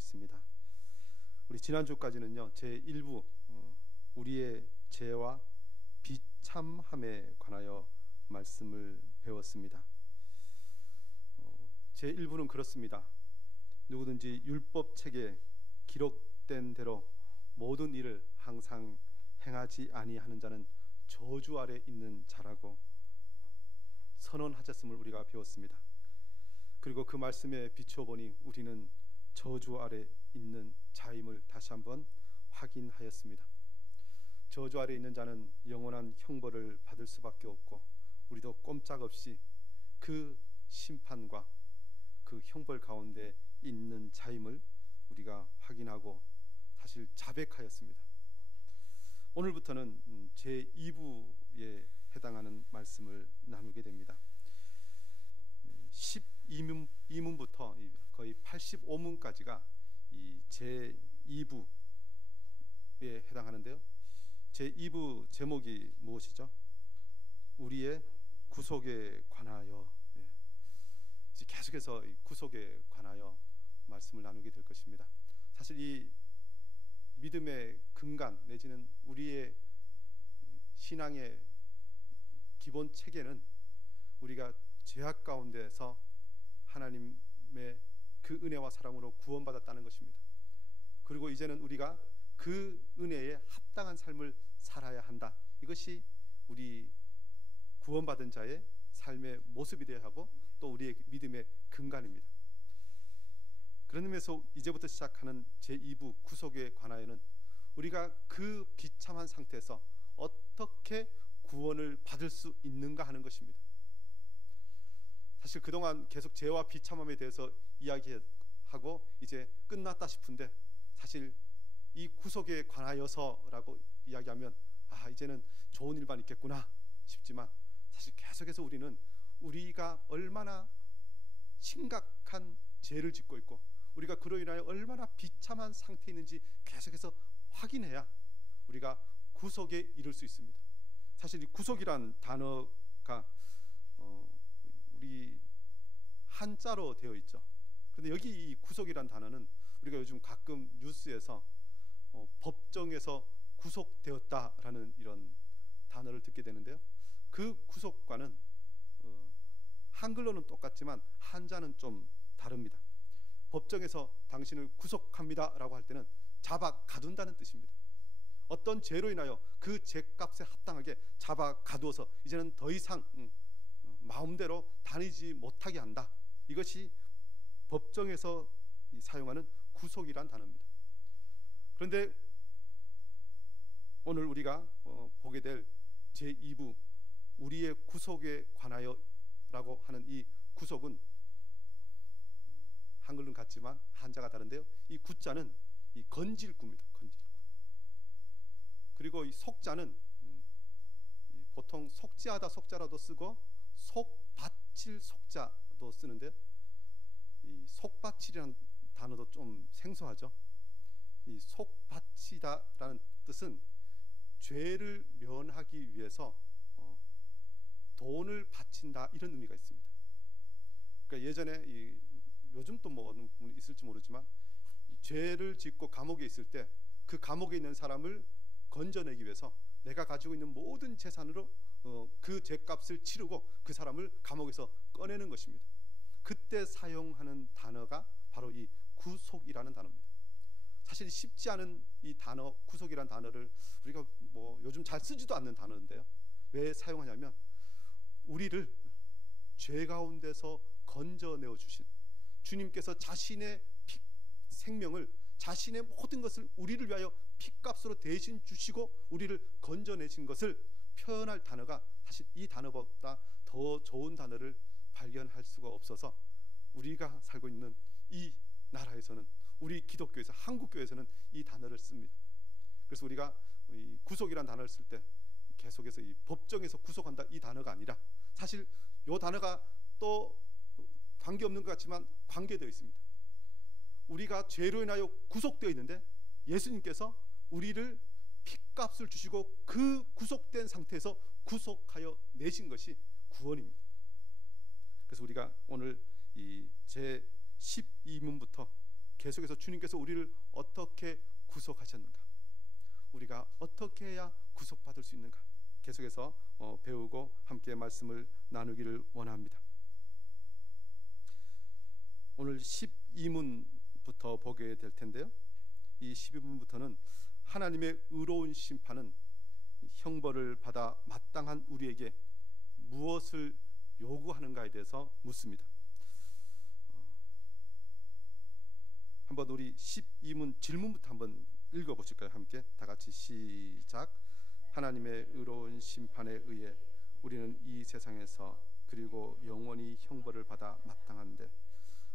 있습니다. 우리 지난주까지는요 제1부 우리의 죄와 비참함에 관하여 말씀을 배웠습니다. 제1부는 그렇습니다. 누구든지 율법책에 기록된 대로 모든 일을 항상 행하지 아니하는 자는 저주 아래 있는 자라고 선언하셨음을 우리가 배웠습니다. 그리고 그 말씀에 비춰보니 우리는 저주 아래 있는 자임을 다시 한번 확인하였습니다. 저주 아래 있는 자는 영원한 형벌을 받을 수밖에 없고 우리도 꼼짝없이 그 심판과 그 형벌 가운데 있는 자임을 우리가 확인하고 사실 자백하였습니다. 오늘부터는 제2부에 해당하는 말씀을 나누게 됩니다. 12문부터 거의 85문까지가 이 제2부에 해당하는데요. 제2부 제목이 무엇이죠? 우리의 구속에 관하여. 이제 계속해서 이 구속에 관하여 말씀을 나누게 될 것입니다. 사실 이 믿음의 근간 내지는 우리의 신앙의 기본 체계는 우리가 죄악 가운데서 하나님의 그 은혜와 사랑으로 구원받았다는 것입니다. 그리고 이제는 우리가 그 은혜에 합당한 삶을 살아야 한다. 이것이 우리 구원받은 자의 삶의 모습이 되어야 하고 또 우리의 믿음의 근간입니다. 그런 의미에서 이제부터 시작하는 제2부 구속에 관하여는 우리가 그 비참한 상태에서 어떻게 구원을 받을 수 있는가 하는 것입니다. 사실 그동안 계속 죄와 비참함에 대해서 이야기하고 이제 끝났다 싶은데 사실 이 구속에 관하여서라고 이야기하면 이제는 좋은 일만 있겠구나 싶지만 사실 계속해서 우리는 우리가 얼마나 심각한 죄를 짓고 있고 우리가 그로 인하여 얼마나 비참한 상태에 있는지 계속해서 확인해야 우리가 구속에 이를 수 있습니다. 사실 이 구속이란 단어가 우리 한자로 되어 있죠. 그런데 여기 이 구속이란 단어는 우리가 요즘 가끔 뉴스에서 법정에서 구속되었다라는 이런 단어를 듣게 되는데요. 그 구속과는 한글로는 똑같지만 한자는 좀 다릅니다. 법정에서 당신을 구속합니다라고 할 때는 잡아 가둔다는 뜻입니다. 어떤 죄로 인하여 그 죄값에 합당하게 잡아 가두어서 이제는 더 이상 마음대로 다니지 못하게 한다. 이것이 법정에서 사용하는 구속이란 단어입니다. 그런데 오늘 우리가 보게 될 제2부 우리의 구속에 관하여라고 하는 이 구속은 한글은 같지만 한자가 다른데요. 이 구자는 이 건질구입니다. 건질구. 그리고 이 속자는 보통 속죄하다 속자라도 쓰고 속바칠 속자도 쓰는데 이 속바칠이라는 단어도 좀 생소하죠. 이 속바치다라는 뜻은 죄를 면하기 위해서 돈을 바친다 이런 의미가 있습니다. 그러니까 예전에 요즘 또 뭐 어느 분이 있을지 모르지만 죄를 짓고 감옥에 있을 때 그 감옥에 있는 사람을 건져내기 위해서 내가 가지고 있는 모든 재산으로 그 죄값을 치르고 그 사람을 감옥에서 꺼내는 것입니다. 그때 사용하는 단어가 바로 이 구속이라는 단어입니다. 사실 쉽지 않은 이 단어 구속이라는 단어를 우리가 뭐 요즘 잘 쓰지도 않는 단어인데요. 왜 사용하냐면 우리를 죄 가운데서 건져내어 주신 주님께서 자신의 생명을 자신의 모든 것을 우리를 위하여 핏값으로 대신 주시고 우리를 건져내신 것을 표현할 단어가 사실 이 단어보다 더 좋은 단어를 발견할 수가 없어서 우리가 살고 있는 이 나라에서는 우리 기독교에서 한국교회에서는 이 단어를 씁니다. 그래서 우리가 이 구속이라는 단어를 쓸 때 계속해서 이 법정에서 구속한다 이 단어가 아니라 사실 이 단어가 또 관계없는 것 같지만 관계되어 있습니다. 우리가 죄로 인하여 구속되어 있는데 예수님께서 우리를 핏값을 주시고 그 구속된 상태에서 구속하여 내신 것이 구원입니다. 그래서 우리가 오늘 이 제 12문부터 계속해서 주님께서 우리를 어떻게 구속하셨는가, 우리가 어떻게 해야 구속받을 수 있는가 계속해서 배우고 함께 말씀을 나누기를 원합니다. 오늘 12문부터 보게 될 텐데요, 이 12문부터는 하나님의 의로운 심판은 형벌을 받아 마땅한 우리에게 무엇을 요구하는가에 대해서 묻습니다. 한번 우리 12문 질문부터 한번 읽어보실까요? 함께 다 같이 시작. 하나님의 의로운 심판에 의해 우리는 이 세상에서 그리고 영원히 형벌을 받아 마땅한데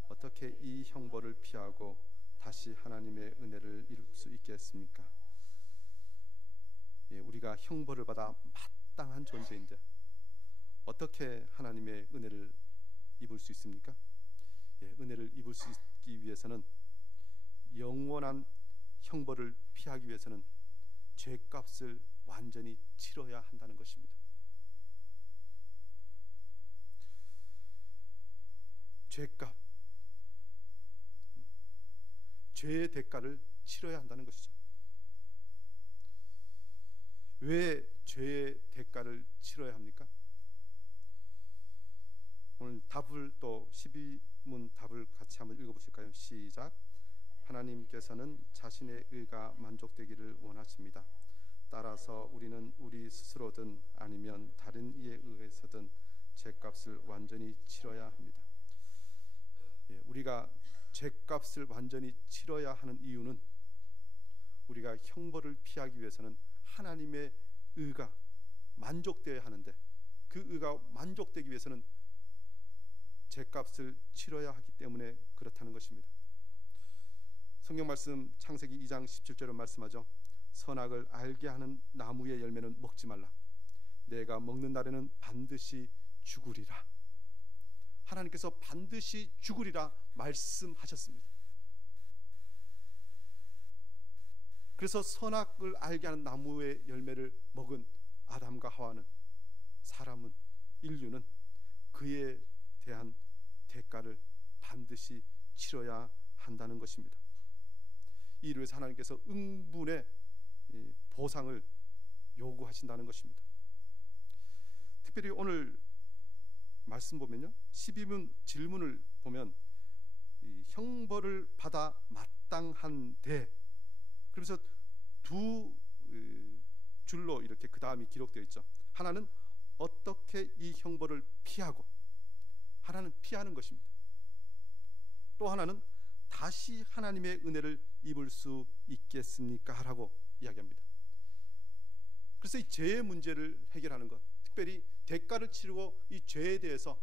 어떻게 이 형벌을 피하고 다시 하나님의 은혜를 이룰 수 있겠습니까? 우리가 형벌을 받아 마땅한 존재인데 어떻게 하나님의 은혜를 입을 수 있습니까? 은혜를 입을 수 있기 위해서는, 영원한 형벌을 피하기 위해서는 죄값을 완전히 치러야 한다는 것입니다. 죄값, 죄의 대가를 치러야 한다는 것이죠. 왜 죄의 대가를 치러야 합니까? 오늘 답을 또 12문 답을 같이 한번 읽어보실까요? 시작. 하나님께서는 자신의 의가 만족되기를 원하십니다. 따라서 우리는 우리 스스로든 아니면 다른 이에 의해서든 죄값을 완전히 치러야 합니다. 우리가 죄값을 완전히 치러야 하는 이유는 우리가 형벌을 피하기 위해서는 하나님의 의가 만족되어야 하는데, 그 의가 만족되기 위해서는 죄값을 치러야 하기 때문에 그렇다는 것입니다. 성경 말씀 창세기 2장 17절은 말씀하죠. 선악을 알게 하는 나무의 열매는 먹지 말라. 내가 먹는 날에는 반드시 죽으리라. 하나님께서 반드시 죽으리라 말씀하셨습니다. 그래서 선악을 알게 하는 나무의 열매를 먹은 아담과 하와는, 사람은, 인류는 그에 대한 대가를 반드시 치러야 한다는 것입니다. 이를 위해서 하나님께서 응분의 보상을 요구하신다는 것입니다. 특별히 오늘 말씀 보면요, 12문 질문을 보면 이 형벌을 받아 마땅한데, 그래서 두 줄로 이렇게 그 다음이 기록되어 있죠. 하나는 어떻게 이 형벌을 피하고, 하나는 피하는 것입니다. 또 하나는 다시 하나님의 은혜를 입을 수 있겠습니까? 라고 이야기합니다. 그래서 이 죄의 문제를 해결하는 것, 특별히 대가를 치르고 이 죄에 대해서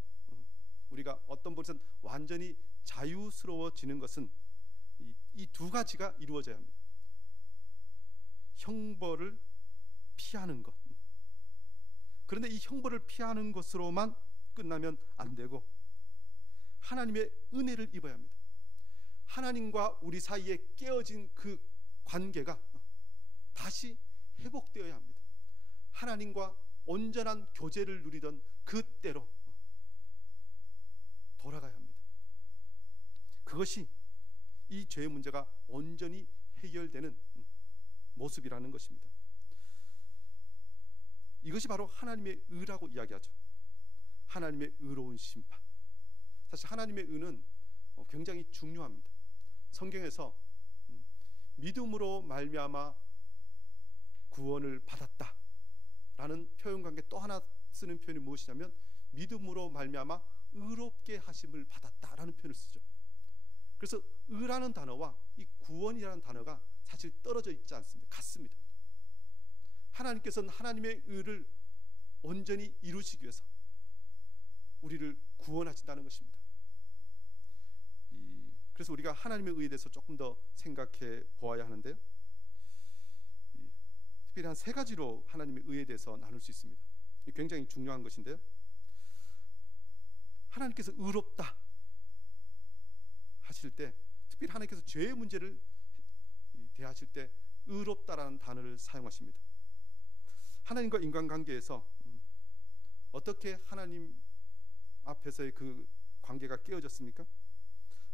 우리가 어떤 부분에서 완전히 자유스러워지는 것은 이 두 가지가 이루어져야 합니다. 형벌을 피하는 것. 그런데 이 형벌을 피하는 것으로만 끝나면 안 되고 하나님의 은혜를 입어야 합니다. 하나님과 우리 사이에 깨어진 그 관계가 다시 회복되어야 합니다. 하나님과 온전한 교제를 누리던 그때로 돌아가야 합니다. 그것이 이 죄의 문제가 온전히 해결되는 모습이라는 것입니다. 이것이 바로 하나님의 의라고 이야기하죠. 하나님의 의로운 심판. 사실 하나님의 의는 굉장히 중요합니다. 성경에서 믿음으로 말미암아 구원을 받았다라는 표현 관계 또 하나 쓰는 표현이 무엇이냐면 믿음으로 말미암아 의롭게 하심을 받았다라는 표현을 쓰죠. 그래서 의라는 단어와 이 구원이라는 단어가 사실 떨어져 있지 않습니다. 같습니다. 하나님께서는 하나님의 의를 온전히 이루시기 위해서 우리를 구원하신다는 것입니다. 그래서 우리가 하나님의 의에 대해서 조금 더 생각해 보아야 하는데요, 특별히 한 세 가지로 하나님의 의에 대해서 나눌 수 있습니다. 굉장히 중요한 것인데요, 하나님께서 의롭다 하실 때, 특별히 하나님께서 죄의 문제를 대하실 때 의롭다라는 단어를 사용하십니다. 하나님과 인간관계에서 어떻게 하나님 앞에서의 그 관계가 깨어졌습니까?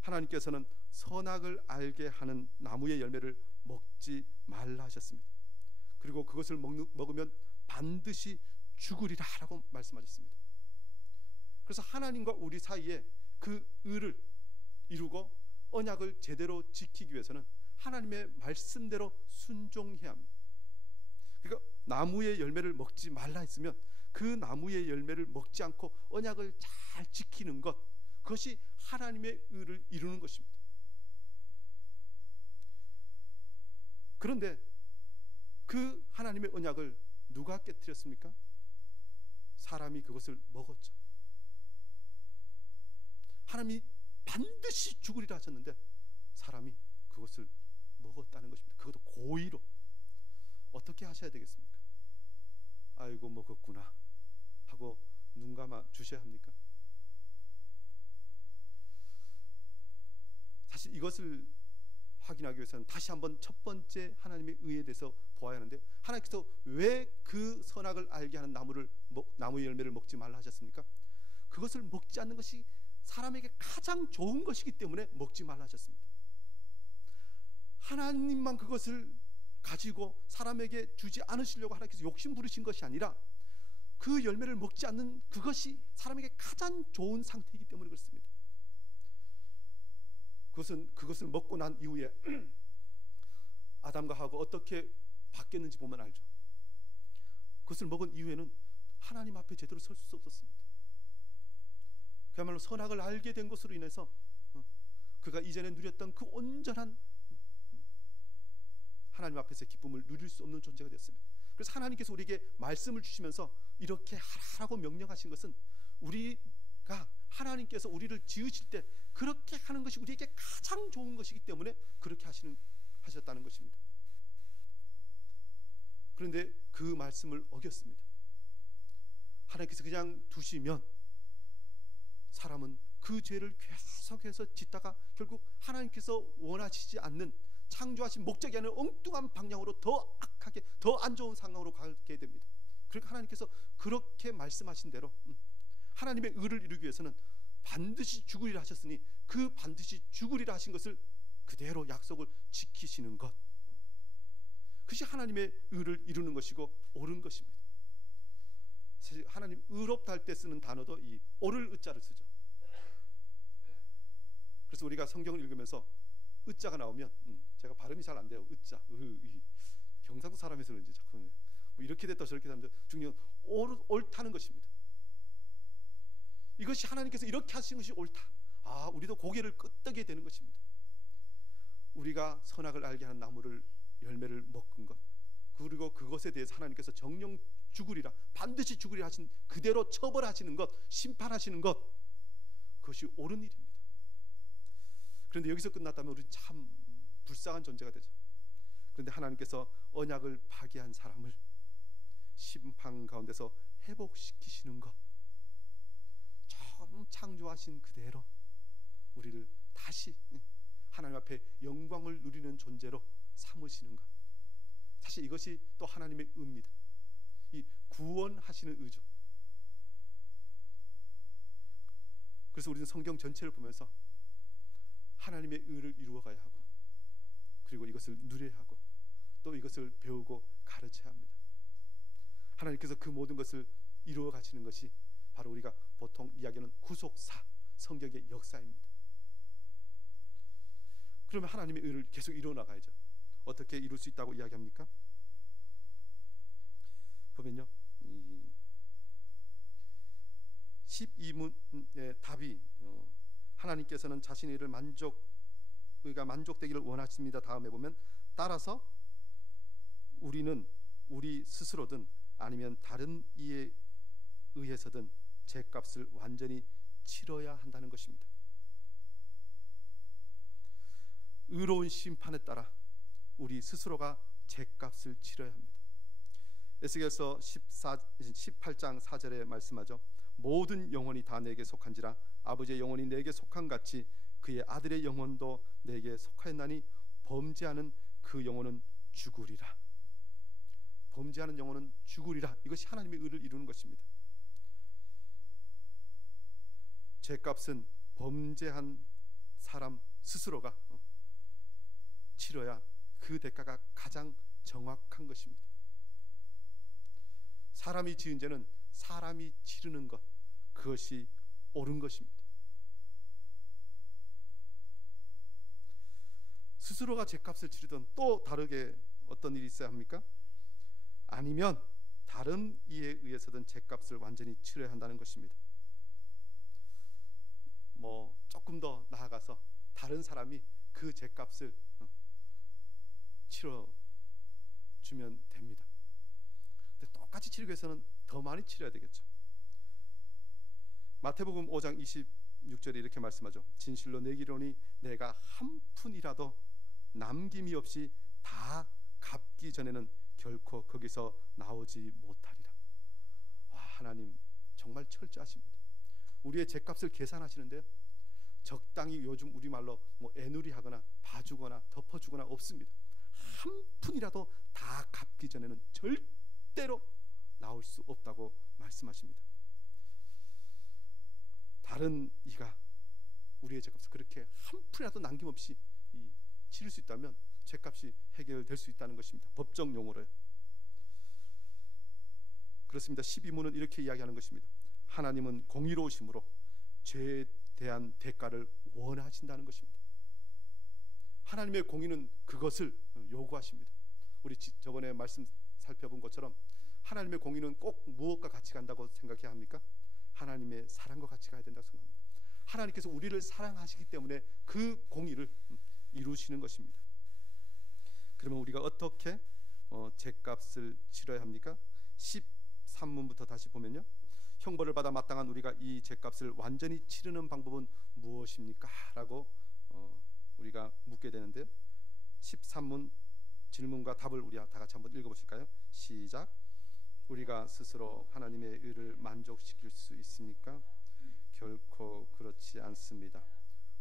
하나님께서는 선악을 알게 하는 나무의 열매를 먹지 말라 하셨습니다. 그리고 그것을 먹으면 반드시 죽으리라라고 말씀하셨습니다. 그래서 하나님과 우리 사이에 그 의를 이루고 언약을 제대로 지키기 위해서는 하나님의 말씀대로 순종해야 합니다. 그러니까 나무의 열매를 먹지 말라 했으면 그 나무의 열매를 먹지 않고 언약을 잘 지키는 것, 그것이 하나님의 의를 이루는 것입니다. 그런데 그 하나님의 언약을 누가 깨뜨렸습니까? 사람이 그것을 먹었죠. 하나님이 반드시 죽으리라 하셨는데 사람이 그것을 먹었다는 것입니다. 그것도 고의로. 어떻게 하셔야 되겠습니까? 아이고 먹었구나 하고 눈 감아 주셔야 합니까? 사실 이것을 확인하기 위해서는 다시 한번 첫 번째 하나님의 의에 대해서 보아야 하는데, 하나님께서 왜 그 선악을 알게 하는 나무의 열매를 먹지 말라 하셨습니까? 그것을 먹지 않는 것이 사람에게 가장 좋은 것이기 때문에 먹지 말라 하셨습니다. 하나님만 그것을 가지고 사람에게 주지 않으시려고 하나님께서 욕심 부리신 것이 아니라 그 열매를 먹지 않는 그것이 사람에게 가장 좋은 상태이기 때문에 그렇습니다. 그것을 먹고 난 이후에 아담과 하와가 어떻게 바뀌었는지 보면 알죠. 그것을 먹은 이후에는 하나님 앞에 제대로 설 수 없었습니다. 그야말로 선악을 알게 된 것으로 인해서 그가 이전에 누렸던 그 온전한 하나님 앞에서의 기쁨을 누릴 수 없는 존재가 되었습니다. 그래서 하나님께서 우리에게 말씀을 주시면서 이렇게 하라고 명령하신 것은 우리가 하나님께서 우리를 지으실 때 그렇게 하는 것이 우리에게 가장 좋은 것이기 때문에 그렇게 하셨다는 것입니다. 그런데 그 말씀을 어겼습니다. 하나님께서 그냥 두시면 사람은 그 죄를 계속해서 짓다가 결국 하나님께서 원하시지 않는, 창조하신 목적이 아니라 엉뚱한 방향으로 더 악하게, 더 안 좋은 상황으로 가게 됩니다. 그러니까 하나님께서 그렇게 말씀하신 대로 하나님의 의를 이루기 위해서는 반드시 죽으리라 하셨으니 그 반드시 죽으리라 하신 것을 그대로 약속을 지키시는 것, 그것이 하나님의 의를 이루는 것이고 옳은 것입니다. 사실 하나님 의롭다 할 때 쓰는 단어도 이 옳을 의자를 쓰죠. 그래서 우리가 성경을 읽으면서 의자가 나오면 제가 발음이 잘 안 돼요. 의자, 경상도 사람에서 그런지 자꾸 뭐 이렇게 됐다 저렇게 됐다, 중요한 옳다는 것입니다. 이것이 하나님께서 이렇게 하신 것이 옳다. 우리도 고개를 끄덕이게 되는 것입니다. 우리가 선악을 알게 하는 나무를 열매를 먹은 것, 그리고 그것에 대해서 하나님께서 정령 죽으리라, 반드시 죽으리라 하신 그대로 처벌하시는 것, 심판하시는 것, 그것이 옳은 일입니다. 그런데 여기서 끝났다면 우리는 참 불쌍한 존재가 되죠. 그런데 하나님께서 언약을 파기한 사람을 심판 가운데서 회복시키시는 것, 처음 창조하신 그대로 우리를 다시 하나님 앞에 영광을 누리는 존재로 삼으시는 것, 사실 이것이 또 하나님의 의입니다. 이 구원하시는 의죠. 그래서 우리는 성경 전체를 보면서 하나님의 의를 이루어가야 하고, 그리고 이것을 누려야 하고, 또 이것을 배우고 가르쳐야 합니다. 하나님께서 그 모든 것을 이루어 가시는 것이 바로 우리가 보통 이야기하는 구속사, 성경의 역사입니다. 그러면 하나님의 의를 계속 이루어 나가야죠. 어떻게 이룰 수 있다고 이야기합니까? 보면요, 12문의 답이 하나님께서는 자신의 일을 의가 만족되기를 원하십니다. 다음에 보면 따라서 우리는 우리 스스로든 아니면 다른 이에 의해서든 죄값을 완전히 치러야 한다는 것입니다. 의로운 심판에 따라 우리 스스로가 죄값을 치러야 합니다. 에스겔서 18장 4절에 말씀하죠. 모든 영혼이 다 내게 속한지라 아버지의 영혼이 내게 속한 같이 그의 아들의 영혼도 내게 속하였나니 범죄하는 그 영혼은 죽으리라. 범죄하는 영혼은 죽으리라. 이것이 하나님의 의를 이루는 것입니다. 죄값은 범죄한 사람 스스로가 치러야 그 대가가 가장 정확한 것입니다. 사람이 지은 죄는 사람이 치르는 것, 그것이 옳은 것입니다. 스스로가 죄값을 치르든 또 다르게 어떤 일이 있어야 합니까? 아니면 다른 이에 의해서든 죄값을 완전히 치러야 한다는 것입니다. 뭐 조금 더 나아가서 다른 사람이 그 죄값을 치러 주면 됩니다. 근데 똑같이 치르기 위해서는 더 많이 치러야 되겠죠. 마태복음 5장 26절에 이렇게 말씀하죠. 진실로 내게 이르노니 내가 한 푼이라도 남김이 없이 다 갚기 전에는 결코 거기서 나오지 못하리라. 와, 하나님 정말 철저하십니다. 우리의 죄값을 계산하시는데요, 적당히 요즘 우리말로 뭐 애누리하거나 봐주거나 덮어주거나 없습니다. 한 푼이라도 다 갚기 전에는 절대로 나올 수 없다고 말씀하십니다. 다른 이가 우리의 죄값을 그렇게 한 푼이라도 남김없이 치를 수 있다면 죄값이 해결될 수 있다는 것입니다. 법정 용어로요. 그렇습니다. 12문은 이렇게 이야기하는 것입니다. 하나님은 공의로우심으로 죄에 대한 대가를 원하신다는 것입니다. 하나님의 공의는 그것을 요구하십니다. 우리 저번에 말씀 살펴본 것처럼 하나님의 공의는 꼭 무엇과 같이 간다고 생각해야 합니까? 하나님의 사랑과 같이 가야 된다고 생각합니다. 하나님께서 우리를 사랑하시기 때문에 그 공의를 이루시는 것입니다. 그러면 우리가 어떻게 죄값을 치러야 합니까? 13문부터 다시 보면요, 형벌을 받아 마땅한 우리가 이 죄값을 완전히 치르는 방법은 무엇입니까? 라고 우리가 묻게 되는데요, 13문 질문과 답을 우리 다 같이 한번 읽어보실까요? 시작. 우리가 스스로 하나님의 의를 만족시킬 수 있습니까? 결코 그렇지 않습니다.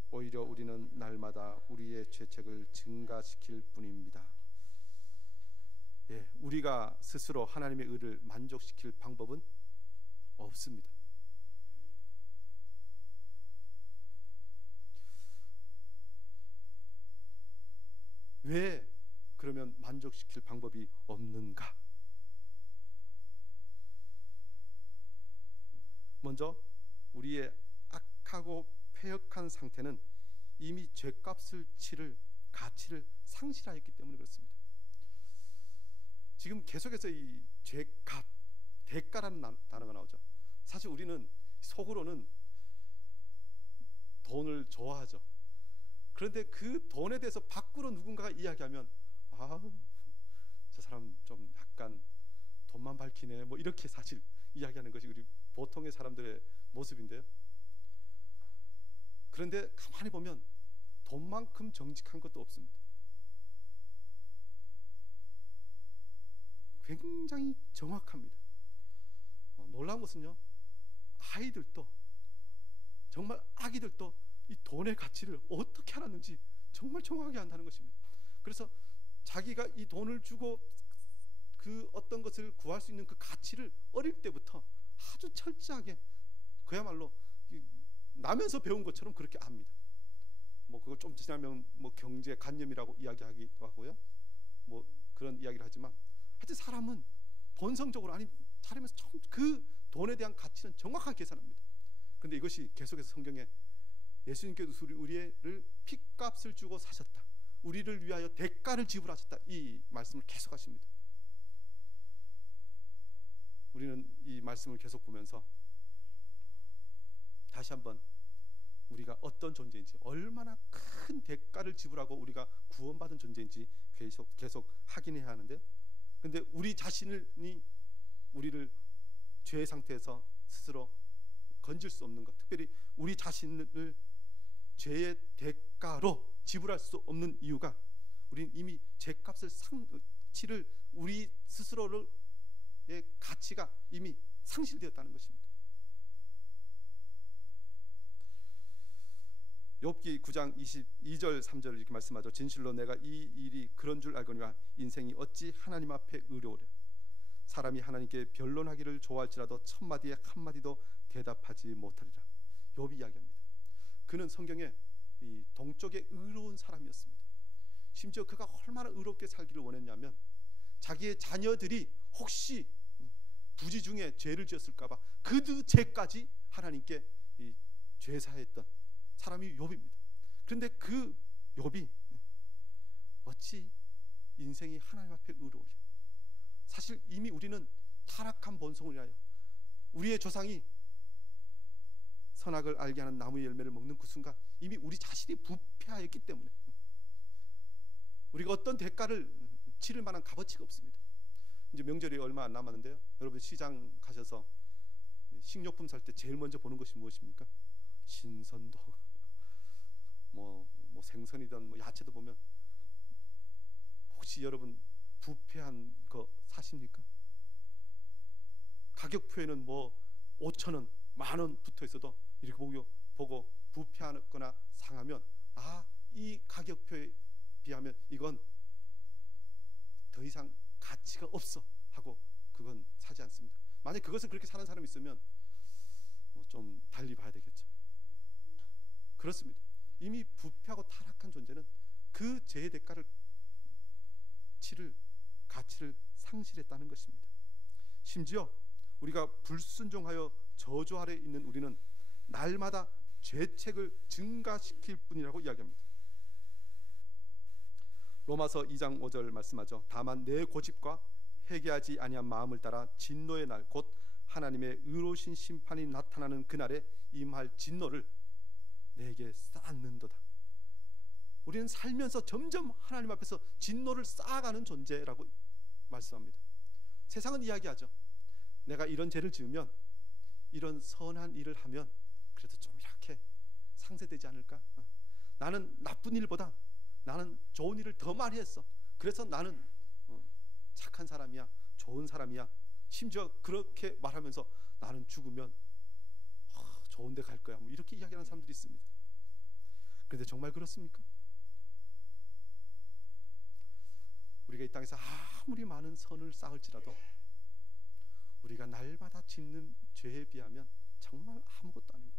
오히려 우리는 날마다 우리의 죄책을 증가시킬 뿐입니다. 예, 우리가 스스로 하나님의 의를 만족시킬 방법은 없습니다. 왜 그러면 만족시킬 방법이 없는가? 먼저 우리의 악하고 패역한 상태는 이미 죄값을 치를 가치를 상실하였기 때문에 그렇습니다. 지금 계속해서 이 죄값, 대가라는 단어가 나오죠. 사실 우리는 속으로는 돈을 좋아하죠. 그런데 그 돈에 대해서 밖으로 누군가가 이야기하면 저 사람 좀 약간 돈만 밝히네, 뭐 이렇게 사실 이야기하는 것이 우리 보통의 사람들의 모습인데요. 그런데 가만히 보면 돈만큼 정직한 것도 없습니다. 굉장히 정확합니다. 놀라운 것은요, 아이들도 정말 아기들도 이 돈의 가치를 어떻게 알았는지 정말 정확하게 안다는 것입니다. 그래서 자기가 이 돈을 주고 그 어떤 것을 구할 수 있는 그 가치를 어릴 때부터 아주 철저하게, 그야말로 나면서 배운 것처럼 그렇게 압니다. 뭐 그거 좀 지나면 뭐 경제관념이라고 이야기하기도 하고요, 뭐 그런 이야기를 하지만 하여튼 사람은 본성적으로, 아니 자라면서 그 돈에 대한 가치는 정확하게 계산합니다. 그런데 이것이 계속해서 성경에 예수님께서 우리를 핏값을 주고 사셨다, 우리를 위하여 대가를 지불하셨다, 이 말씀을 계속 하십니다. 우리는 이 말씀을 계속 보면서 다시 한번 우리가 어떤 존재인지, 얼마나 큰 대가를 지불하고 우리가 구원받은 존재인지 계속 확인해야 하는데, 근데 우리 자신이 우리를 죄의 상태에서 스스로 건질 수 없는 것, 특별히 우리 자신을 죄의 대가로 지불할 수 없는 이유가, 우리는 이미 죄값을 치를 우리 스스로의 가치가 이미 상실되었다는 것입니다. 욥기 9장 22절 3절을 이렇게 말씀하죠. 진실로 내가 이 일이 그런 줄 알거니와 인생이 어찌 하나님 앞에 의로우랴. 사람이 하나님께 변론하기를 좋아할지라도 첫 마디에 한 마디도 대답하지 못하리라. 욥이 이야기합니다. 그는 성경에 이 동쪽의 의로운 사람이었습니다. 심지어 그가 얼마나 의롭게 살기를 원했냐면 자기의 자녀들이 혹시 부지 중에 죄를 지었을까 봐 그 죄까지 하나님께 죄사했던 사람이 욥입니다. 그런데 그 욥이 어찌 인생이 하나님 앞에 의로우랴. 사실 이미 우리는 타락한 본성이라요. 우리의 조상이 선악을 알게 하는 나무의 열매를 먹는 그 순간 이미 우리 자신이 부패하였기 때문에 우리가 어떤 대가를 치를 만한 값어치가 없습니다. 이제 명절이 얼마 안 남았는데요. 여러분 시장 가셔서 식료품 살 때 제일 먼저 보는 것이 무엇입니까? 신선도 뭐 생선이든 뭐 야채도 보면 혹시 여러분 부패한 거 사십니까? 가격표에는 뭐 5,000원, 10,000원 붙어 있어도 이렇게 보고 부패하거나 상하면 이 가격표에 비하면 이건 더 이상 가치가 없어 하고 그건 사지 않습니다. 만약 그것을 그렇게 사는 사람이 있으면 좀 달리 봐야 되겠죠. 그렇습니다. 이미 부패하고 타락한 존재는 그 죄의 대가를 치를 가치를 상실했다는 것입니다. 심지어 우리가 불순종하여 저주 아래 있는 우리는 날마다 죄책을 증가시킬 뿐이라고 이야기합니다. 로마서 2장 5절 말씀하죠. 다만 내 고집과 회개하지 아니한 마음을 따라 진노의 날 곧 하나님의 의로우신 심판이 나타나는 그날에 임할 진노를 내게 쌓는도다. 우리는 살면서 점점 하나님 앞에서 진노를 쌓아가는 존재라고 말씀합니다. 세상은 이야기하죠. 내가 이런 죄를 지으면 이런 선한 일을 하면 그래도 좀 이렇게 상쇄되지 않을까? 나는 나쁜 일보다 나는 좋은 일을 더 많이 했어. 그래서 나는 착한 사람이야, 좋은 사람이야. 심지어 그렇게 말하면서 나는 죽으면 좋은 데 갈 거야. 뭐 이렇게 이야기하는 사람들이 있습니다. 그런데 정말 그렇습니까? 우리가 이 땅에서 아무리 많은 선을 쌓을지라도 우리가 날마다 짓는 죄에 비하면 정말 아무것도 아닙니다.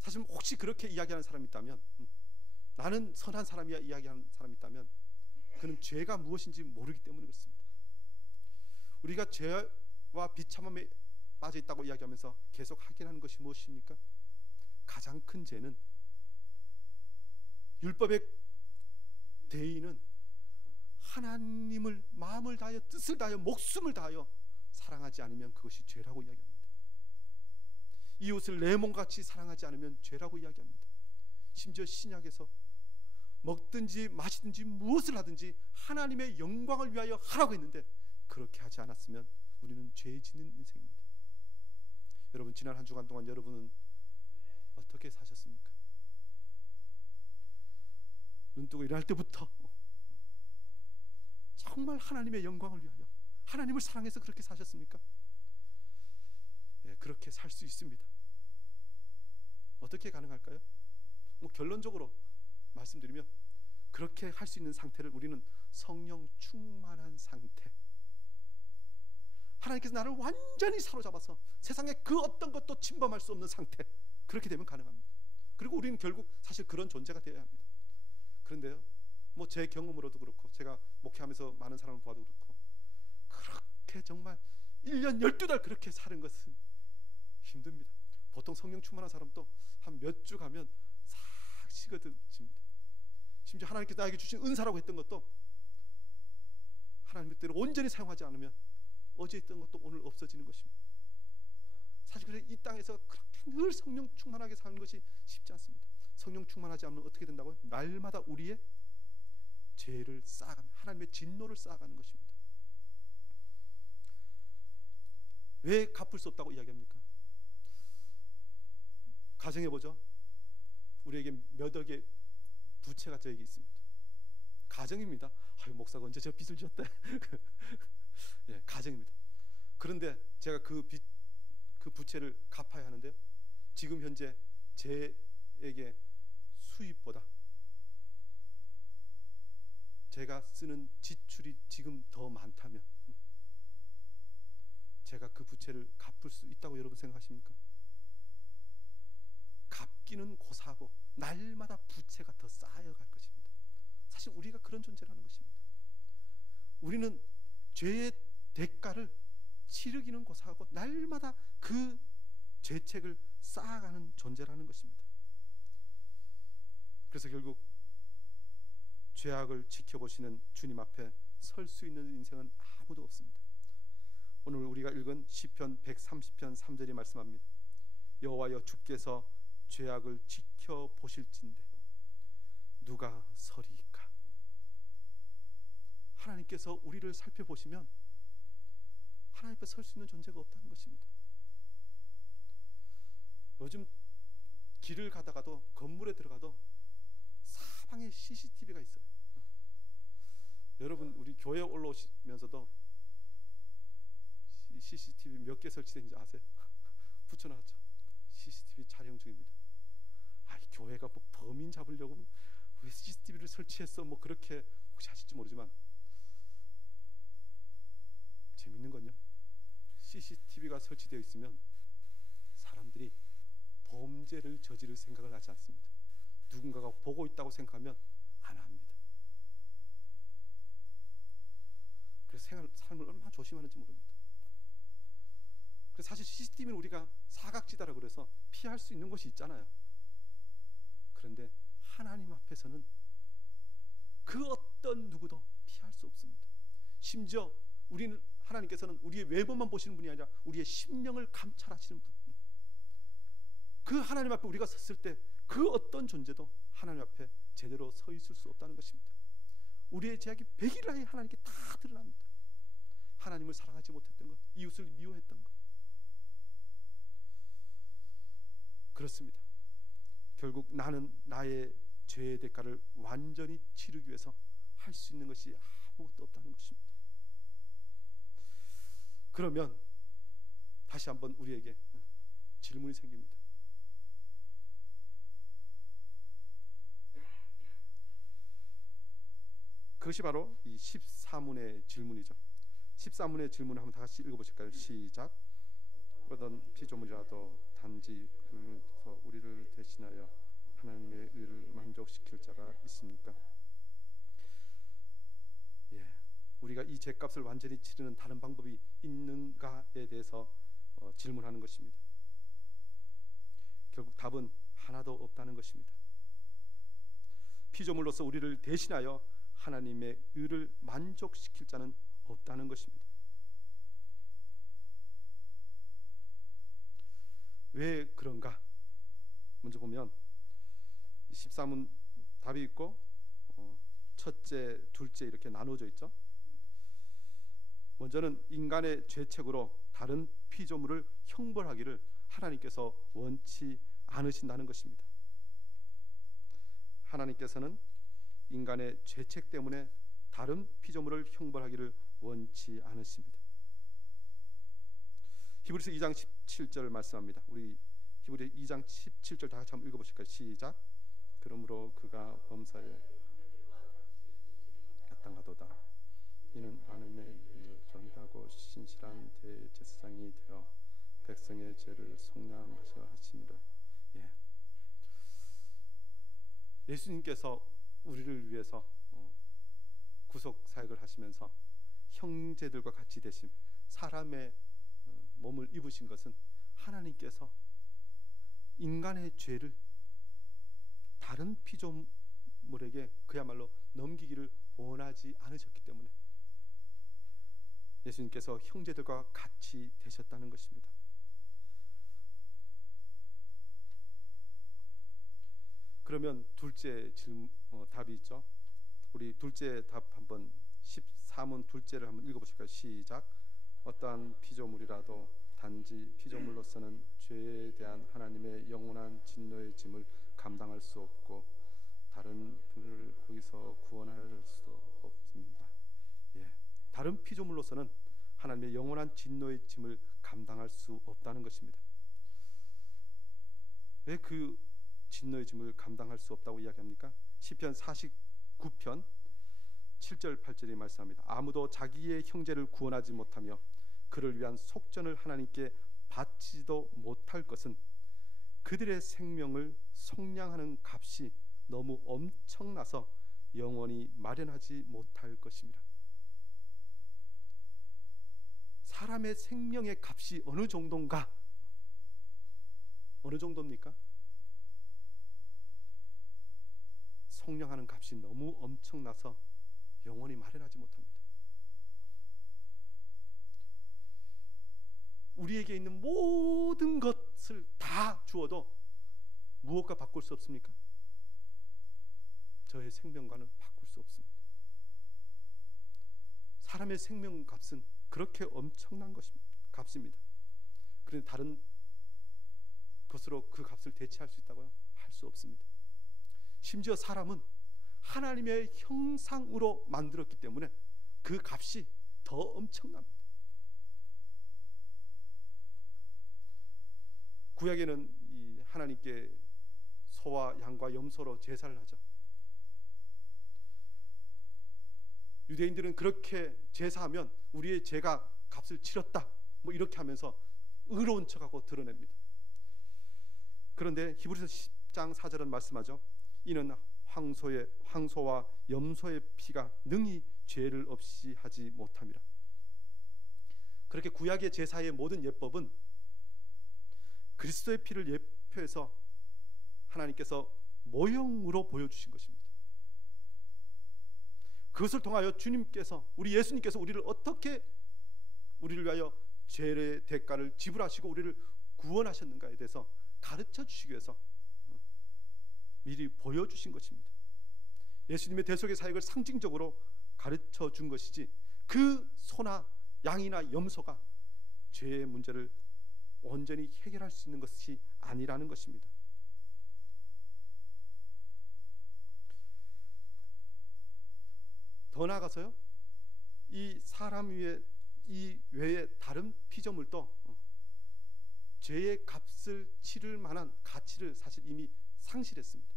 사실 혹시 그렇게 이야기하는 사람이 있다면, 나는 선한 사람이야 이야기하는 사람이 있다면 그는 죄가 무엇인지 모르기 때문에 그렇습니다. 우리가 죄와 비참함에 빠져 있다고 이야기하면서 계속 확인하는 것이 무엇입니까? 가장 큰 죄는 율법의 대의는 하나님을 마음을 다하여 뜻을 다하여 목숨을 다하여 사랑하지 않으면 그것이 죄라고 이야기합니다. 이웃을 내 몸같이 사랑하지 않으면 죄라고 이야기합니다. 심지어 신약에서 먹든지 마시든지 무엇을 하든지 하나님의 영광을 위하여 하라고 했는데 그렇게 하지 않았으면 우리는 죄 짓는 인생입니다. 여러분 지난 한 주간 동안 여러분은 어떻게 사셨습니까? 눈뜨고 일어날 때부터 정말 하나님의 영광을 위하여 하나님을 사랑해서 그렇게 사셨습니까? 예, 그렇게 살 수 있습니다. 어떻게 가능할까요? 결론적으로 말씀드리면 그렇게 할 수 있는 상태를 우리는 성령 충만한 상태, 하나님께서 나를 완전히 사로잡아서 세상에 그 어떤 것도 침범할 수 없는 상태, 그렇게 되면 가능합니다. 그리고 우리는 결국 사실 그런 존재가 되어야 합니다. 그런데요, 제 경험으로도 그렇고 제가 목회하면서 많은 사람을 보아도 그렇고 그렇게 정말 1년 12달 그렇게 사는 것은 힘듭니다. 보통 성령 충만한 사람도 한 몇 주 가면 싹 식어집니다. 심지어 하나님께서 나에게 주신 은사라고 했던 것도 하나님의 뜻대로 온전히 사용하지 않으면 어제 있던 것도 오늘 없어지는 것입니다. 사실 그래서 이 땅에서 그렇게 늘 성령 충만하게 사는 것이 쉽지 않습니다. 성령 충만하지 않으면 어떻게 된다고요? 날마다 우리의 죄를 쌓아가는, 하나님의 진노를 쌓아가는 것입니다. 왜 갚을 수 없다고 이야기합니까? 가정해보죠. 우리에게 몇 억의 부채가 저에게 있습니다. 가정입니다. 목사가 언제 저 빚을 졌대? 예, 가정입니다. 그런데 제가 그 부채를 갚아야 하는데요, 지금 현재 제에게 수입보다 제가 쓰는 지출이 지금 더 많다면 제가 그 부채를 갚을 수 있다고 여러분 생각하십니까? 갚기는 고사하고 날마다 부채가 더 쌓여갈 것입니다. 사실 우리가 그런 존재라는 것입니다. 우리는 죄의 대가를 치르기는 고사하고 날마다 그 죄책을 쌓아가는 존재라는 것입니다. 그래서 결국 죄악을 지켜보시는 주님 앞에 설 수 있는 인생은 아무도 없습니다. 오늘 우리가 읽은 시편 130편 3절이 말씀합니다. 여호와여 주께서 죄악을 지켜보실진대 누가 서리이까. 하나님께서 우리를 살펴보시면 하나님 앞에 설 수 있는 존재가 없다는 것입니다. 요즘 길을 가다가도 건물에 들어가도 사방에 CCTV가 있어요. 여러분 우리 교회 올라오시면서도 CCTV 몇 개 설치된지 아세요? 붙여놨죠. CCTV 촬영 중입니다. 교회가 뭐 범인 잡으려고 왜 CCTV를 설치했어? 뭐 그렇게 혹시 하실지 모르지만 재밌는 건요, CCTV가 설치되어 있으면 사람들이 범죄를 저지를 생각을 하지 않습니다. 누군가가 보고 있다고 생각하면 안 합니다. 그래서 삶을 얼마나 조심하는지 모릅니다. 그래서 사실 CCTV는 우리가 사각지대라고 그래서 피할 수 있는 곳이 있잖아요. 그런데 하나님 앞에서는 그 어떤 누구도 피할 수 없습니다. 심지어 우리는 하나님께서는 우리의 외모만 보시는 분이 아니라 우리의 심령을 감찰하시는 분. 그 하나님 앞에 우리가 섰을 때 그 어떤 존재도 하나님 앞에 제대로 서 있을 수 없다는 것입니다. 우리의 죄악이 백일하에 하나님께 다 드러납니다. 하나님을 사랑하지 못했던 것, 이웃을 미워했던 것. 그렇습니다. 결국 나는 나의 죄의 대가를 완전히 치르기 위해서 할 수 있는 것이 아무것도 없다는 것입니다. 그러면 다시 한번 우리에게 질문이 생깁니다. 그것이 바로 이 14문의 질문이죠. 14문의 질문을 한번 다 같이 읽어보실까요? 시작. 어떤 피조물이라도 단지 그래서 우리를 대신하여 하나님의 의를 만족시킬 자가 있습니까? 우리가 이 죄값을 완전히 치르는 다른 방법이 있는가에 대해서 질문하는 것입니다. 결국 답은 하나도 없다는 것입니다. 피조물로서 우리를 대신하여 하나님의 의를 만족시킬 자는 없다는 것입니다. 왜 그런가? 먼저 보면 13문 답이 있고 첫째, 둘째 이렇게 나눠져 있죠. 먼저는 인간의 죄책으로 다른 피조물을 형벌하기를 하나님께서 원치 않으신다는 것입니다. 하나님께서는 인간의 죄책 때문에 다른 피조물을 형벌하기를 원치 않으십니다. 히브리서 2장 17절 말씀합니다. 우리 히브리 2장 17절 다 같이 한번 읽어보실까요? 시작. 그러므로 그가 범사에 마땅하도다. 이는 하나님의 일을 정의하고 신실한 대제사장이 되어 백성의 죄를 속량하셔 하심이라. 예수님께서 우리를 위해서 구속 사역을 하시면서 형제들과 같이 되신 사람의 몸을 입으신 것은 하나님께서 인간의 죄를 다른 피조물에게 그야말로 넘기기를 원하지 않으셨기 때문에 예수님께서 형제들과 같이 되셨다는 것입니다. 그러면 둘째 답이 있죠. 우리 둘째 답 한번 14문 둘째를 한번 읽어보실까요? 시작. 어떠한 피조물이라도 단지 피조물로서는 죄에 대한 하나님의 영원한 진노의 짐을 감당할 수 없고 다른 분을 거기서 구원할 수도 없습니다. 다른 피조물로서는 하나님의 영원한 진노의 짐을 감당할 수 없다는 것입니다. 왜 그 진노의 짐을 감당할 수 없다고 이야기합니까? 시편 49편 7절 8절이 말씀합니다. 아무도 자기의 형제를 구원하지 못하며 그를 위한 속전을 하나님께 바치지도 못할 것은 그들의 생명을 속량하는 값이 너무 엄청나서 영원히 마련하지 못할 것입니다. 사람의 생명의 값이 어느 정도인가? 어느 정도입니까? 속량하는 값이 너무 엄청나서 영원히 마련하지 못합니다. 우리에게 있는 모든 것을 다 주어도 무엇과 바꿀 수 없습니까? 저의 생명과는 바꿀 수 없습니다. 사람의 생명 값은 그렇게 엄청난 값입니다. 그런데 다른 것으로 그 값을 대체할 수 있다고요? 할 수 없습니다. 심지어 사람은 하나님의 형상으로 만들었기 때문에 그 값이 더 엄청납니다. 구약에는 이 하나님께 소와 양과 염소로 제사를 하죠. 유대인들은 그렇게 제사하면 우리의 죄가 값을 치렀다 뭐 이렇게 하면서 의로운 척하고 드러냅니다. 그런데 히브리서 10장 4절은 말씀하죠. 이는 황소와 염소의 피가 능히 죄를 없이 하지 못함이라. 그렇게 구약의 제사의 모든 예법은 그리스도의 피를 예표해서 하나님께서 모형으로 보여주신 것입니다. 그것을 통하여 주님께서, 우리 예수님께서 우리를 위하여 죄의 대가를 지불하시고 우리를 구원하셨는가에 대해서 가르쳐 주시기 위해서 미리 보여주신 것입니다. 예수님의 대속의 사역을 상징적으로 가르쳐 준 것이지 그 소나 양이나 염소가 죄의 문제를 온전히 해결할 수 있는 것이 아니라는 것입니다. 더 나아가서요, 이 사람 위에 이 외에 다른 피조물도 죄의 값을 치를 만한 가치를 사실 이미 상실했습니다.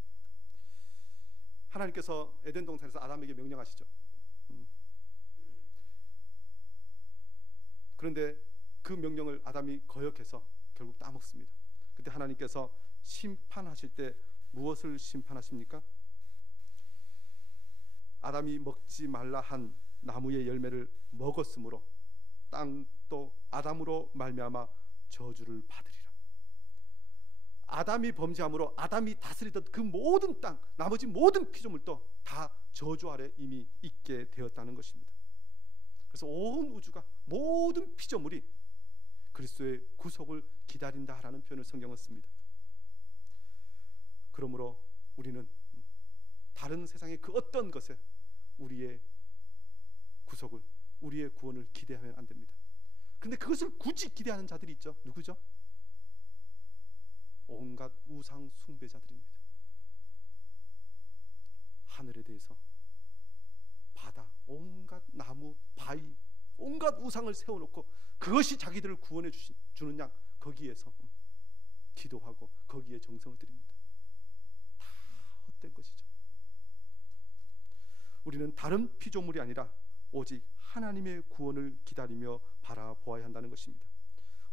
하나님께서 에덴 동산에서 아담에게 명령하시죠. 그런데 그 명령을 아담이 거역해서 결국 따먹습니다. 그때 하나님께서 심판하실 때 무엇을 심판하십니까? 아담이 먹지 말라 한 나무의 열매를 먹었으므로 땅도 아담으로 말미암아 저주를 받으리라. 아담이 범죄함으로 아담이 다스리던 그 모든 땅, 나머지 모든 피조물도 다 저주 아래 이미 있게 되었다는 것입니다. 그래서 온 우주가, 모든 피조물이 그리스도의 구속을 기다린다라는 표현을 성경은 씁니다. 그러므로 우리는 다른 세상의 그 어떤 것에 우리의 구속을, 우리의 구원을 기대하면 안 됩니다. 그런데 그것을 굳이 기대하는 자들이 있죠. 누구죠? 온갖 우상 숭배자들입니다. 하늘에 대해서, 바다, 온갖 나무, 바위, 온갖 우상을 세워놓고 그것이 자기들을 구원해 주는 양 거기에서 기도하고 거기에 정성을 드립니다. 다 헛된 것이죠. 우리는 다른 피조물이 아니라 오직 하나님의 구원을 기다리며 바라보아야 한다는 것입니다.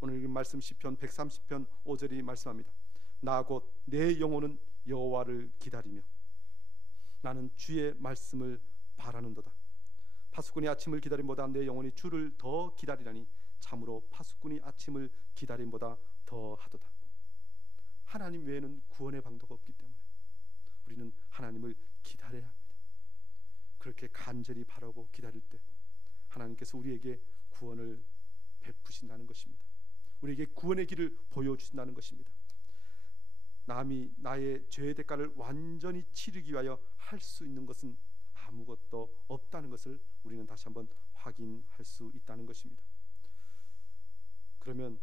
오늘 읽은 말씀 시편 130편 5절이 말씀합니다. 나 곧 내 영혼은 여호와를 기다리며 나는 주의 말씀을 바라는도다. 파수꾼이 아침을 기다림보다 내 영혼이 주를 더 기다리라니 참으로 파수꾼이 아침을 기다림보다 더하도다. 하나님 외에는 구원의 방도가 없기 때문에 우리는 하나님을 기다려야 합니다. 그렇게 간절히 바라고 기다릴 때 하나님께서 우리에게 구원을 베푸신다는 것입니다. 우리에게 구원의 길을 보여주신다는 것입니다. 남이 나의 죄의 대가를 완전히 치르기 위하여 할 수 있는 것은 아무것도 없다는 것을 우리는 다시 한번 확인할 수 있다는 것입니다. 그러면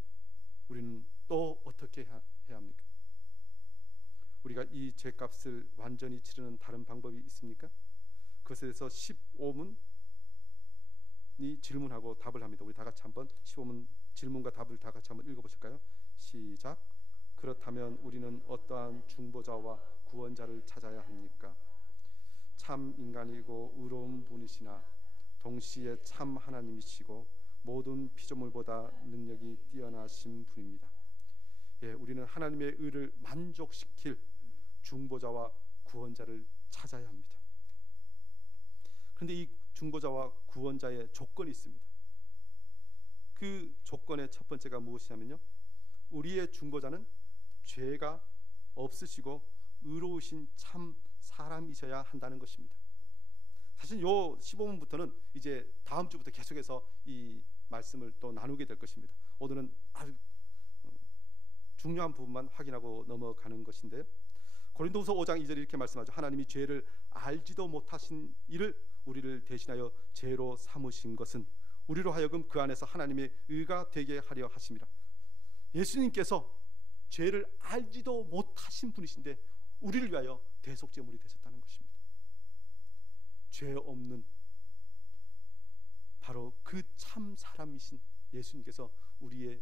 우리는 또 어떻게 해야 합니까? 우리가 이 죄값을 완전히 치르는 다른 방법이 있습니까? 그것에 대해서 15문이 질문하고 답을 합니다. 우리 다 같이 한번 15문 질문과 답을 다 같이 한번 읽어보실까요? 시작. 그렇다면 우리는 어떠한 중보자와 구원자를 찾아야 합니까? 참 인간이고 의로운 분이시나 동시에 참 하나님이시고 모든 피조물보다 능력이 뛰어나신 분입니다. 우리는 하나님의 의를 만족시킬 중보자와 구원자를 찾아야 합니다. 그런데 이 중보자와 구원자의 조건이 있습니다. 그 조건의 첫 번째가 무엇이냐면요, 우리의 중보자는 죄가 없으시고 의로우신 참 사람이셔야 한다는 것입니다. 사실 요 15분부터는 이제 다음 주부터 계속해서 이 말씀을 또 나누게 될 것입니다. 오늘은 아주 중요한 부분만 확인하고 넘어가는 것인데요, 고린도후서 5장 2절에 이렇게 말씀하죠. 하나님이 죄를 알지도 못하신 이를 우리를 대신하여 죄로 삼으신 것은 우리로 하여금 그 안에서 하나님의 의가 되게 하려 하심이라. 예수님께서 죄를 알지도 못하신 분이신데 우리를 위하여 대속제물이 되셨다는 것입니다. 죄 없는 바로 그 참 사람이신 예수님께서 우리의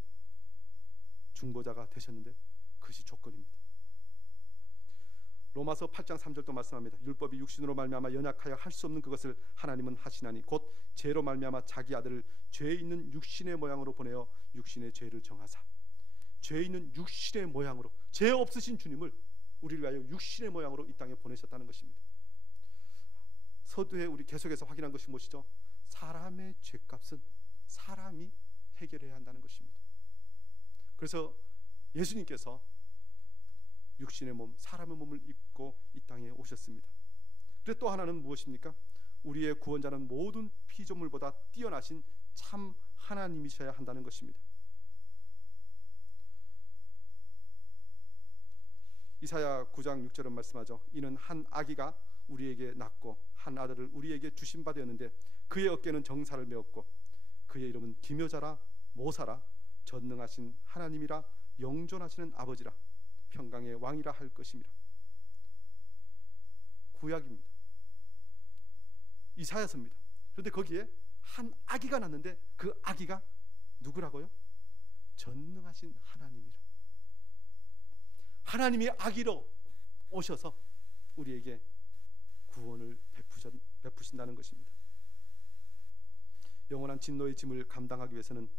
중보자가 되셨는데 그것이 조건입니다. 로마서 8장 3절도 말씀합니다. 율법이 육신으로 말미암아 연약하여 할 수 없는 그것을 하나님은 하시나니 곧 죄로 말미암아 자기 아들을 죄 있는 육신의 모양으로 보내어 육신의 죄를 정하사. 죄 있는 육신의 모양으로, 죄 없으신 주님을 우리를 위하여 육신의 모양으로 이 땅에 보내셨다는 것입니다. 서두에 우리 계속해서 확인한 것이 무엇이죠? 사람의 죄값은 사람이 해결해야 한다는 것입니다. 그래서 예수님께서 육신의 몸, 사람의 몸을 입고 이 땅에 오셨습니다. 그리고 또 하나는 무엇입니까? 우리의 구원자는 모든 피조물보다 뛰어나신 참 하나님이셔야 한다는 것입니다. 이사야 9장 6절은 말씀하죠. 이는 한 아기가 우리에게 낳고 한 아들을 우리에게 주신 바 되었는데 그의 어깨는 정사를 메었고 그의 이름은 기묘자라 모사라 전능하신 하나님이라 영존하시는 아버지라 평강의 왕이라 할 것임이라. 구약입니다. 이사야서입니다. 그런데 거기에 한 아기가 낳는데 그 아기가 누구라고요? 전능하신 하나님이라. 하나님이 아기로 오셔서 우리에게 구원을 베푸신다는 것입니다. 영원한 진노의 짐을 감당하기 위해서는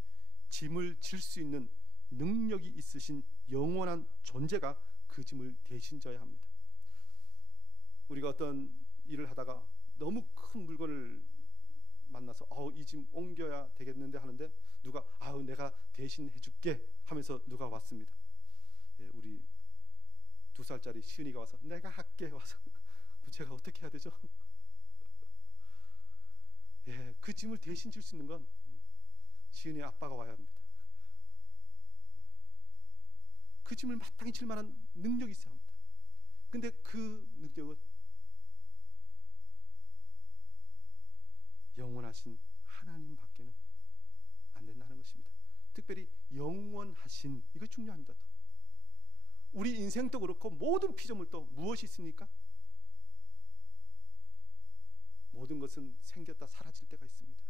짐을 질 수 있는 능력이 있으신 영원한 존재가 그 짐을 대신 져야 합니다. 우리가 어떤 일을 하다가 너무 큰 물건을 만나서 이 짐 옮겨야 되겠는데 하는데 누가 내가 대신 해줄게 하면서 누가 왔습니다. 우리 2살짜리 시은이가 와서 내가 할게 와서 제가 어떻게 해야 되죠? 그 짐을 대신 질 수 있는 건 시은이 아빠가 와야 합니다. 그 짐을 마땅히 질 만한 능력이 있어야 합니다. 근데 그 능력은 영원하신 하나님 밖에는 안 된다는 것입니다. 특별히 영원하신, 이거 중요합니다. 우리 인생도 그렇고 모든 피조물도 무엇이 있습니까? 모든 것은 생겼다 사라질 때가 있습니다.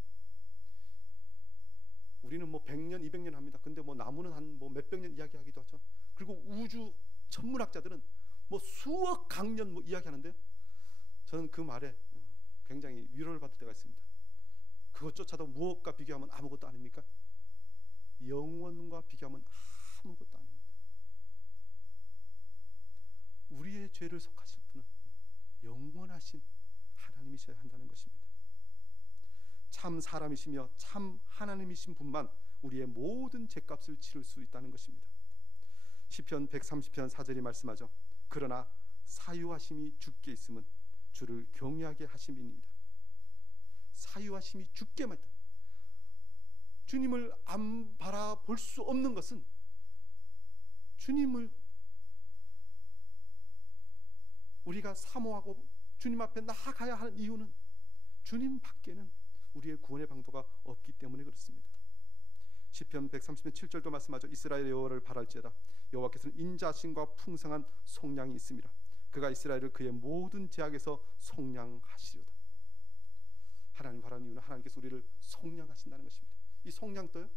우리는 100년, 200년 합니다. 근데 나무는 한 몇백 년 이야기하기도 하죠. 그리고 우주 천문학자들은 수억 강년 이야기하는데 저는 그 말에 굉장히 위로를 받을 때가 있습니다. 그것조차도 무엇과 비교하면 아무것도 아닙니까? 영원과 비교하면 아무것도 아닙니다. 우리의 죄를 속하실 분은 영원하신 하나님이셔야 한다는 것입니다. 참 사람이시며 참 하나님이신 분만 우리의 모든 죄값을 치를 수 있다는 것입니다. 시편 130편 4절이 말씀하죠. 그러나 사유하심이 주께 있음은 주를 경외하게 하심이니이다. 사유하심이 주께만 있다. 주님을 안 바라볼 수 없는 것은 주님을 우리가 사모하고 주님 앞에 나아가야 하는 이유는 주님 밖에는 우리의 구원의 방도가 없기 때문에 그렇습니다. 시편 130편 7절도 말씀하죠. 이스라엘의 여호와를 바랄지어다. 여호와께서는 인자심과 풍성한 속량이 있습니다. 그가 이스라엘을 그의 모든 죄악에서 속량하시리로다. 하나님 바라는 이유는 하나님께서 우리를 속량하신다는 것입니다. 이 속량도요,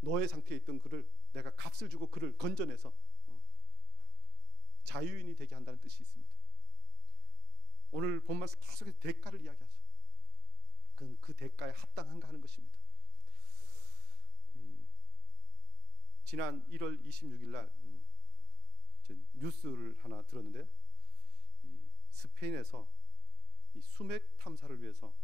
노예 상태에 있던 그를 내가 값을 주고 그를 건져내서 자유인이 되게 한다는 뜻이 있습니다. 오늘 본 말씀 계속해서 대가를 이야기하죠. 그 대가에 합당한가 하는 것입니다. 지난 1월 26일 날 뉴스를 하나 들었는데요. 이 스페인에서 이 수맥 탐사를 위해서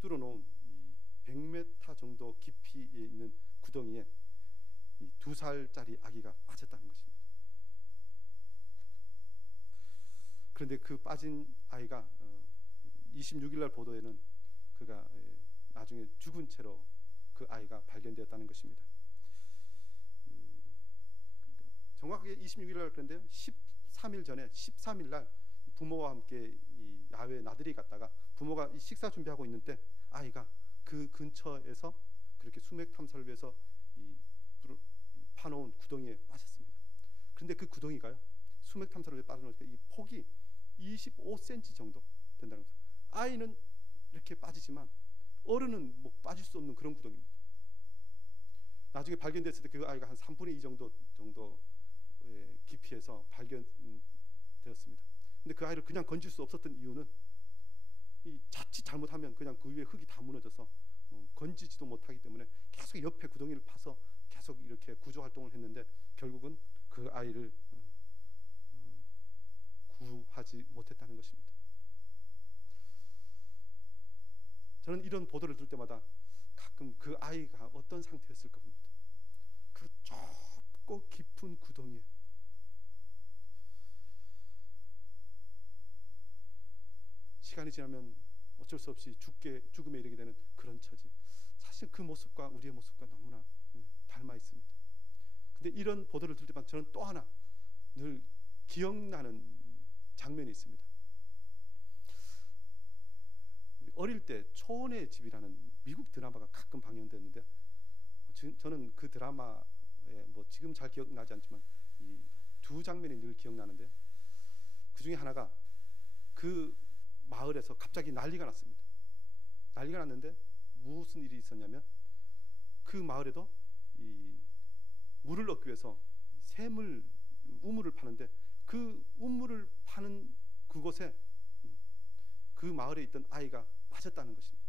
뚫어놓은 이 100m 정도 깊이에 있는 구덩이에 이 2살짜리 아기가 빠졌다는 것입니다. 그런데 그 빠진 아이가 26일 날 보도에는 그가 나중에 죽은 채로 그 아이가 발견되었다는 것입니다. 정확하게 26일 날 그런데요. 13일 전에 13일 날 부모와 함께 이 야외에 나들이 갔다가 부모가 이 식사 준비하고 있는데 아이가 그 근처에서 그렇게 수맥 탐사를 위해서 이 파놓은 구덩이에 빠졌습니다. 그런데 그 구덩이가요. 수맥 탐사를 위해 빠져놓으니까 이 폭이 25cm 정도 된다는 거죠. 아이는 이렇게 빠지지만 어른은 뭐 빠질 수 없는 그런 구덩이입니다. 나중에 발견됐을 때 그 아이가 한 3분의 2 정도 깊이에서 발견되었습니다. 근데 그 아이를 그냥 건질 수 없었던 이유는 이 자칫 잘못하면 그냥 그 위에 흙이 다 무너져서 건지지도 못하기 때문에 계속 옆에 구덩이를 파서 계속 이렇게 구조 활동을 했는데 결국은 그 아이를 구하지 못했다는 것입니다. 저는 이런 보도를 들을 때마다 가끔 그 아이가 어떤 상태였을까 봅니다. 그 좁고 깊은 구덩이에 시간이 지나면 어쩔 수 없이 죽음에 이르게 되는 그런 처지. 사실 그 모습과 우리의 모습과 너무나 닮아 있습니다. 근데 이런 보도를 들을 때마다 저는 또 하나 늘 기억나는 장면이 있습니다. 어릴 때 초원의 집이라는 미국 드라마가 가끔 방영됐는데 저는 그 드라마에 뭐 지금 잘 기억나지 않지만 이 두 장면이 늘 기억나는데 그 중에 하나가 그 마을에서 갑자기 난리가 났습니다. 난리가 났는데 무슨 일이 있었냐면 그 마을에도 이 물을 얻기 위해서 우물을 파는데 그 우물을 파는 그곳에 그 마을에 있던 아이가 빠졌다는 것입니다.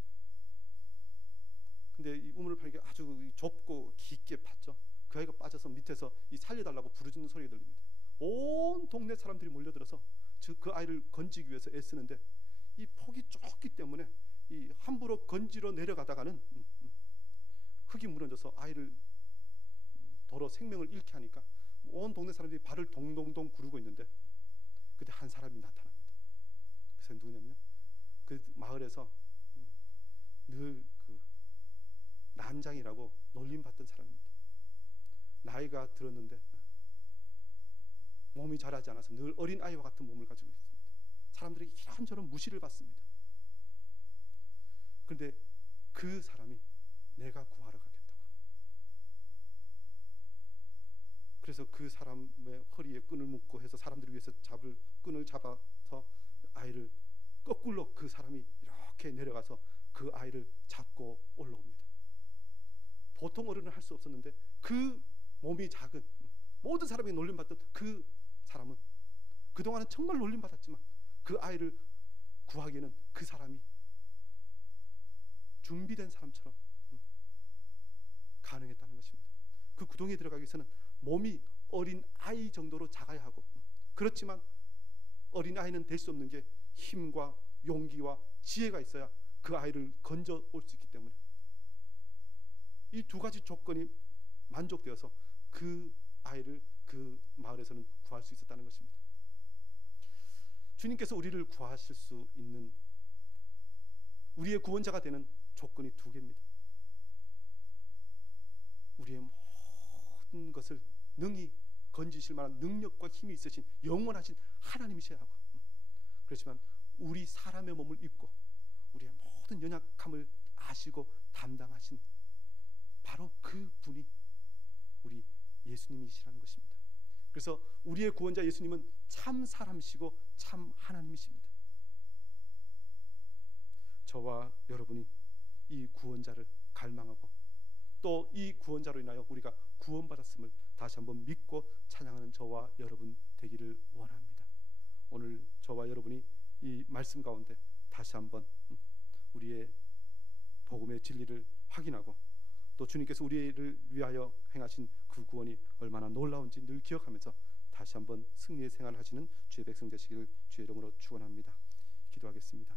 근데 이 우물을 파는 게 아주 좁고 깊게 팠죠. 그 아이가 빠져서 밑에서 이 살려달라고 부르짖는 소리가 들립니다. 온 동네 사람들이 몰려들어서 그 아이를 건지기 위해서 애쓰는데 이 폭이 좁기 때문에 이 함부로 건지러 내려가다가는 흙이 무너져서 아이를 도로 생명을 잃게 하니까 온 동네 사람들이 발을 동동동 구르고 있는데 그때 한 사람이 나타납니다. 그 사람이 누구냐면요, 그 마을에서 늘 그 난장이라고 놀림받던 사람입니다. 나이가 들었는데 몸이 자라지 않아서 늘 어린 아이와 같은 몸을 가지고 있습니다. 사람들에게 이런저런 무시를 받습니다. 그런데 그 사람이 내가 구하러 가겠다고. 그래서 그 사람의 허리에 끈을 묶고 해서 사람들을 위해서 끈을 잡아서 아이를 거꾸로 그 사람이 이렇게 내려가서 그 아이를 잡고 올라옵니다. 보통 어른은 할 수 없었는데 그 몸이 작은 모든 사람이 놀림받던 그 사람은 그동안은 정말 놀림받았지만 그 아이를 구하기에는 그 사람이 준비된 사람처럼 가능했다는 것입니다. 그 구덩이에 들어가기 위해서는 몸이 어린 아이 정도로 작아야 하고, 그렇지만 어린 아이는 될 수 없는 게 힘과 용기와 지혜가 있어야 그 아이를 건져 올 수 있기 때문에 이 두 가지 조건이 만족되어서 그 아이를 그 마을에서는 구할 수 있었다는 것입니다. 주님께서 우리를 구하실 수 있는 우리의 구원자가 되는 조건이 두 개입니다. 우리의 모든 것을 능히 건지실 만한 능력과 힘이 있으신 영원하신 하나님이셔야 하고, 그렇지만 우리 사람의 몸을 입고 우리의 모든 연약함을 아시고 담당하신 바로 그 분이 우리 예수님이시라는 것입니다. 그래서 우리의 구원자 예수님은 참 사람이시고 참 하나님이십니다. 저와 여러분이 이 구원자를 갈망하고 또 이 구원자로 인하여 우리가 구원받았음을 다시 한번 믿고 찬양하는 저와 여러분 되기를 원합니다. 오늘 저와 여러분이 이 말씀 가운데 다시 한번 우리의 복음의 진리를 확인하고 또 주님께서 우리를 위하여 행하신 그 구원이 얼마나 놀라운지 늘 기억하면서 다시 한번 승리의 생활을 하시는 주의 백성 되시기를 주의 이름으로 축원합니다. 기도하겠습니다.